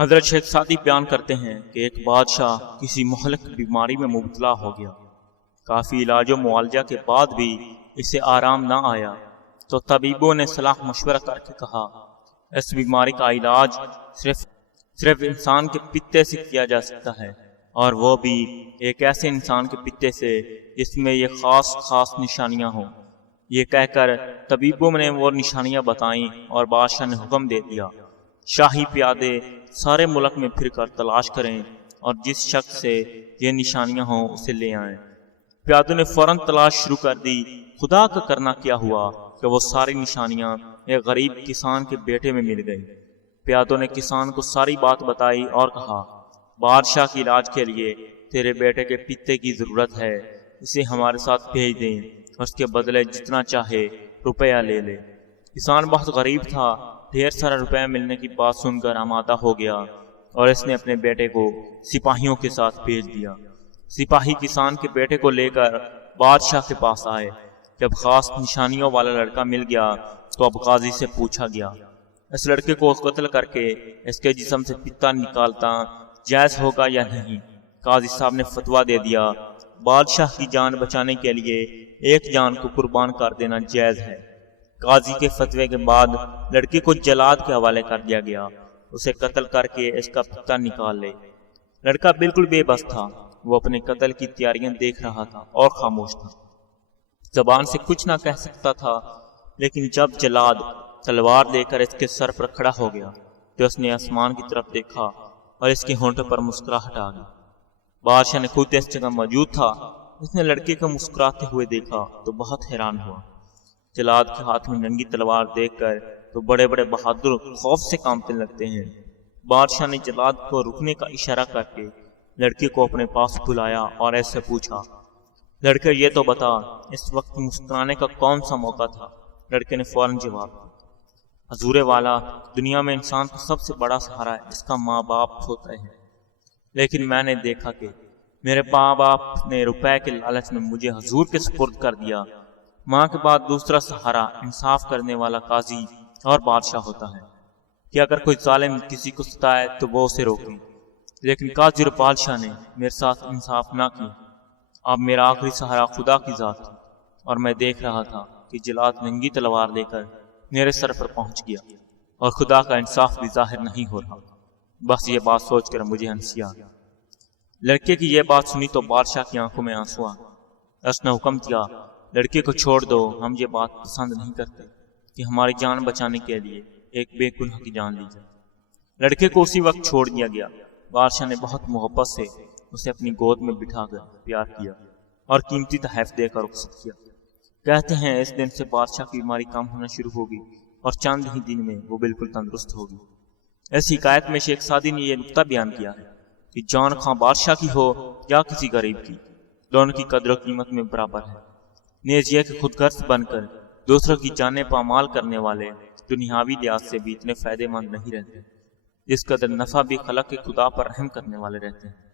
حضرت شیخ سعدی بیان کرتے ہیں کہ ایک بادشاہ کسی مہلک بیماری میں مبتلا ہو گیا۔ کافی علاج و معالجہ کے بعد بھی اسے آرام نہ آیا تو طبیبوں نے صلاح مشورہ کر کے کہا اس بیماری کا علاج صرف انسان کے پتے سے کیا جا سکتا ہے، اور وہ بھی ایک ایسے انسان کے پتے سے جس میں یہ خاص نشانیاں ہوں۔ یہ کہہ کر طبیبوں نے وہ نشانیاں بتائیں اور بادشاہ نے حکم دے دیا شاہی پیادے سارے ملک میں پھر کر تلاش کریں اور جس شخص سے یہ نشانیاں ہوں اسے لے آئیں۔ پیادوں نے فوراً تلاش شروع کر دی۔ خدا کا کرنا کیا ہوا کہ وہ ساری نشانیاں ایک غریب کسان کے بیٹے میں مل گئی۔ پیادوں نے کسان کو ساری بات بتائی اور کہا بادشاہ کے علاج کے لیے تیرے بیٹے کے پتے کی ضرورت ہے، اسے ہمارے ساتھ بھیج دیں اور اس کے بدلے جتنا چاہے روپیہ لے لے۔ کسان بہت غریب تھا، ڈھیر سارا روپیہ ملنے کی بات سن کر آمادہ ہو گیا اور اس نے اپنے بیٹے کو سپاہیوں کے ساتھ بھیج دیا۔ سپاہی کسان کے بیٹے کو لے کر بادشاہ کے پاس آئے۔ جب خاص نشانیوں والا لڑکا مل گیا تو اب قاضی سے پوچھا گیا اس لڑکے کو قتل کر کے اس کے جسم سے پتا نکالتا جائز ہوگا یا نہیں؟ قاضی صاحب نے فتویٰ دے دیا بادشاہ کی جان بچانے کے لیے ایک جان کو قربان کر دینا جائز ہے۔ قاضی کے فتوے کے بعد لڑکے کو جلاد کے حوالے کر دیا گیا، اسے قتل کر کے اس کا پتا نکال لے۔ لڑکا بالکل بے بس تھا، وہ اپنے قتل کی تیاریاں دیکھ رہا تھا اور خاموش تھا، زبان سے کچھ نہ کہہ سکتا تھا۔ لیکن جب جلاد تلوار لے کر اس کے سر پر کھڑا ہو گیا تو اس نے آسمان کی طرف دیکھا اور اس کے ہونٹوں پر مسکراہٹ آ گئی۔ بادشاہ نے خود اس جگہ موجود تھا، اس نے لڑکے کو مسکراتے ہوئے دیکھا تو بہت حیران ہوا۔ جلاد کے ہاتھ میں ننگی تلوار دیکھ کر تو بڑے بڑے بہادر خوف سے کانپنے لگتے ہیں۔ بادشاہ نے جلاد کو رکنے کا اشارہ کر کے لڑکے کو اپنے پاس بلایا اور ایسے پوچھا لڑکے یہ تو بتا اس وقت مسکرانے کا کون سا موقع تھا؟ لڑکے نے فوراً جواب دیا حضور والا، دنیا میں انسان کا سب سے بڑا سہارا اس کا ماں باپ ہوتا ہے، لیکن میں نے دیکھا کہ میرے ماں باپ نے روپے کے لالچ میں مجھے حضور کے سپرد کر دیا۔ ماں کے بعد دوسرا سہارا انصاف کرنے والا قاضی اور بادشاہ ہوتا ہے کہ اگر کوئی ظالم کسی کو ستائے تو وہ اسے روکے، لیکن قاضی اور بادشاہ نے میرے ساتھ انصاف نہ کیا۔ اب میرا آخری سہارا خدا کی ذات تھی اور میں دیکھ رہا تھا کہ جلاد ننگی تلوار لے کر میرے سر پر پہنچ گیا اور خدا کا انصاف بھی ظاہر نہیں ہو رہا۔ بس یہ بات سوچ کر مجھے ہنسی آ گئی۔ لڑکے کی یہ بات سنی تو بادشاہ کی آنکھوں میں آنسو آ گئے۔ اس نے حکم دیا لڑکے کو چھوڑ دو، ہم یہ بات پسند نہیں کرتے کہ ہماری جان بچانے کے لیے ایک بے گناہ کی جان لی جائے۔ لڑکے کو اسی وقت چھوڑ دیا گیا۔ بادشاہ نے بہت محبت سے اسے اپنی گود میں بٹھا کر پیار کیا اور قیمتی تحائف دے کر رخصت کیا۔ کہتے ہیں اس دن سے بادشاہ کی بیماری کم ہونا شروع ہوگی اور چند ہی دن میں وہ بالکل تندرست ہوگی۔ اس حکایت میں شیخ سعدی نے یہ نقطہ بیان کیا ہے کہ جان خواہ بادشاہ کی ہو یا کسی غریب کی، دونوں کی قدر و قیمت میں برابر ہے۔ نیز یہ کہ خود غرض بن کر دوسروں کی جانیں پامال کرنے والے دنیاوی لحاظ سے بھی اتنے فائدے مند نہیں رہتے جس قدر نفع بھی خلق کے خدا پر رحم کرنے والے رہتے ہیں۔